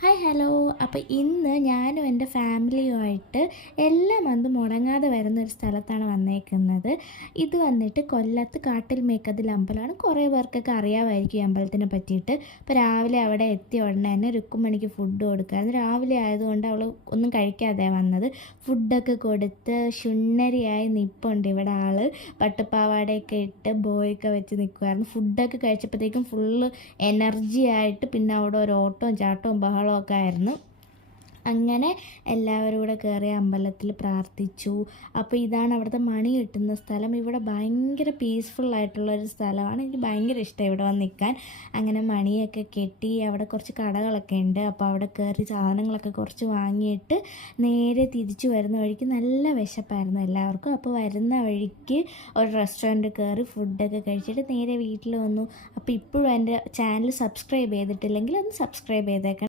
Hi hello. അപ്പോൾ ഇന്ന് ഞാനും എൻ്റെ ഫാമിലിയുമായിട്ട് എല്ലാ മന്തും മുടങ്ങാതെ വരുന്നൊരു സ്ഥലത്താണ് വന്നേക്കുന്നത്. ഇത് വന്നിട്ട് കൊല്ലത്ത് കാട്ടിൽ മേക്കതിൽ അമ്പലമാണ്. കുറേ പേർക്കൊക്കെ അറിയാമായിരിക്കും ഈ അമ്പലത്തിനെ പറ്റിയിട്ട്. അപ്പോൾ രാവിലെ അവിടെ എത്തിയ ഉടനെ തന്നെ രുക്കുമണിക്ക് ഫുഡ് കൊടുക്കാമായിരുന്നു. രാവിലെ ആയതുകൊണ്ട് അവൾ ഒന്നും കഴിക്കാതെ വന്നത്. ഫുഡൊക്കെ കൊടുത്ത് ശുണ്ണരിയായി നിൽപ്പുണ്ട് ഇവിടെ ആൾ. പട്ടുപ്പാവാടയൊക്കെ ഇട്ട് ബോയൊക്കെ വെച്ച് നിൽക്കുമായിരുന്നു. ഫുഡൊക്കെ കഴിച്ചപ്പോഴത്തേക്കും ഫുള്ള് എനർജി ആയിട്ട് പിന്നെ അവിടെ ഒരു ഓട്ടവും ചാട്ടവും ബഹളവും ഒക്കെ ആയിരുന്നു. അങ്ങനെ എല്ലാവരും കൂടെ കയറി അമ്പലത്തിൽ പ്രാർത്ഥിച്ചു. അപ്പോൾ ഇതാണ് അവിടുത്തെ മണി കിട്ടുന്ന സ്ഥലം. ഇവിടെ ഭയങ്കര പീസ്ഫുള്ളായിട്ടുള്ളൊരു സ്ഥലമാണ്. എനിക്ക് ഭയങ്കര ഇഷ്ടമാണ് ഇവിടെ വന്ന് നിൽക്കാൻ. അങ്ങനെ മണിയൊക്കെ കെട്ടി അവിടെ കുറച്ച് കടകളൊക്കെ ഉണ്ട്. അപ്പോൾ അവിടെ കയറി സാധനങ്ങളൊക്കെ കുറച്ച് വാങ്ങിയിട്ട് നേരെ തിരിച്ചു വരുന്ന വഴിക്ക് നല്ല വിശപ്പായിരുന്നു എല്ലാവർക്കും. അപ്പോൾ വരുന്ന വഴിക്ക് ഒരു റെസ്റ്റോറൻറ്റ് കയറി ഫുഡൊക്കെ കഴിച്ചിട്ട് നേരെ വീട്ടിൽ വന്നു. അപ്പോൾ ഇപ്പോഴും എൻ്റെ ചാനൽ സബ്സ്ക്രൈബ് ചെയ്തിട്ടില്ലെങ്കിൽ ഒന്ന് സബ്സ്ക്രൈബ് ചെയ്തേക്കണം.